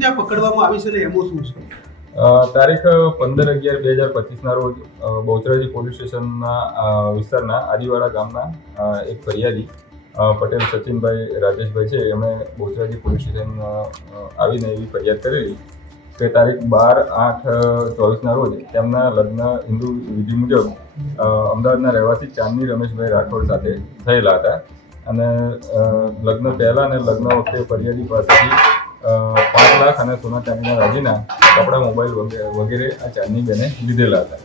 ત્યાં પકડવામાં આવી છે ને એમાં શું છે? તારીખ પંદર અગિયાર બે હજાર પચીસના રોજ બહુચરાજી પોલીસ સ્ટેશનના વિસ્તારના આદિવાડા ગામના એક ફરિયાદી પટેલ સચિનભાઈ રાજેશભાઈ છે. એમણે બહુચરાજી પોલીસ સ્ટેશન આવીને એવી ફરિયાદ કરેલી કે તારીખ બાર આઠ, ચોવીસના રોજ તેમના લગ્ન હિન્દુ વિધિ મુજબ અમદાવાદના રહેવાસી ચાંદની રમેશભાઈ રાઠોડ સાથે થયેલા હતા. અને લગ્ન પહેલાં અને લગ્ન વખતે ફરિયાદી પાસેથી પાંચ લાખ અને સોના ચાંદીના દાગીના કપડાં મોબાઈલ વગેરે આ ચાંદની બેને લીધેલા હતા.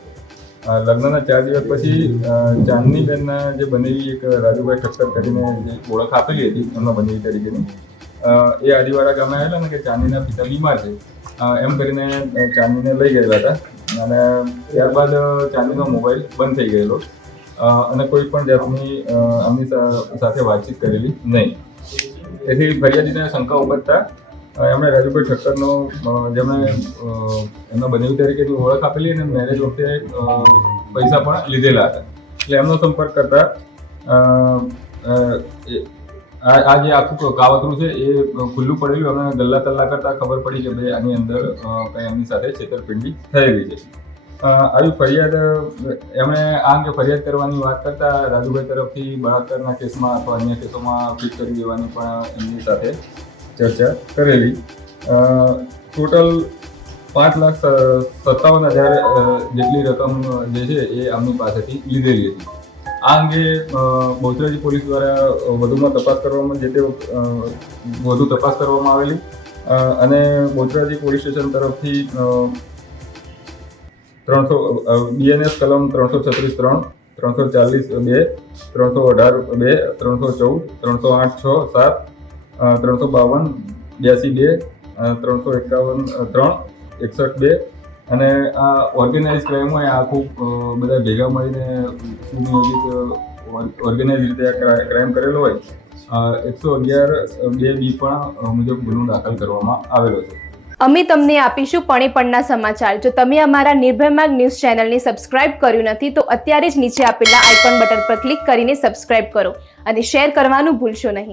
લગ્નના ચાર દિવસ પછી ચાંદની બેનના જે બનેવી એક રાજુભાઈ ઠક્કર કરીને જે ઓળખ આપેલી હતી એમના બનેવી તરીકેની એ આદિવાડા ગામે આવેલા ને કે ચાંદીના પિતા બીમાર છે. એમ કરીને ચાંદીને લઈ ગયેલા હતા. અને ત્યારબાદ ચાંદીનો મોબાઈલ બંધ થઈ ગયેલો. અને કોઈ પણ જાતની આમની સાથે વાતચીત કરેલી નહીં. તેથી ફરિયાદીને શંકા અ, એમણે રાજુભાઈ ઠક્કરનો જેમણે એમના બનેવી તરીકેની ઓળખ આપેલી અને મેરેજ વખતે પૈસા પણ લીધેલા હતા. એટલે એમનો સંપર્ક કરતા આ જે આખું કાવતરું છે એ ખુલ્લું પડેલું અમે ગલ્લા તલ્લા કરતા ખબર પડી કે ભાઈ આની અંદર કંઈ એમની સાથે છેતરપિંડી થયેલી છે. આવી ફરિયાદ, એમણે આ અંગે ફરિયાદ કરવાની વાત કરતા રાજુભાઈ તરફથી બળાત્કારના કેસમાં અથવા અન્ય કેસોમાં ફિટ કરી દેવાની પણ એમની સાથે ચર્ચા કરેલી. ટોટલ પાંચ લાખ સત્તાવન હજાર જેટલી રકમ, જે છે એ આમની પાસેથી લીધેલી હતી. આ અંગે બહુચરાજી પોલીસ દ્વારા વધુમાં તપાસ કરવામાં, જે તે વધુ તપાસ કરવામાં આવેલી. અને બહુચરાજી પોલીસ સ્ટેશન તરફથી ત્રણસો બીએનએસ કલમ ત્રણસો છત્રીસ ત્રણ, ત્રણસો ચાલીસ બે, ત્રણસો અઢાર બે, ત્રણસો ચૌદ, ત્રણસો આઠ છ સાત ત્રણસો બાવન, બ્યાસી બે ત્રણસો એકાવન ત્રણ, એકસઠ બે. અને આ ઓર્ગેનાઇઝ ક્રાઇમ હોય, આ આખું બધા ભેગા મળીને સુનિયોજિત ઓર્ગેનાઇઝ રીતે ક્રાઇમ કરેલો હોય. એકસો અગિયાર બે બી પણ મુજબ ગુનો દાખલ કરવામાં આવેલો છે. અમે તમને આપીશું પણેપણના સમાચાર. જો તમે અમારા નિર્ભય ન્યૂઝ ચેનલને સબસ્ક્રાઇબ કર્યું નથી, તો અત્યારે જ નીચે આપેલા આઇકોન બટન પર ક્લિક કરીને સબસ્ક્રાઇબ કરો અને શેર કરવાનું ભૂલશો નહીં.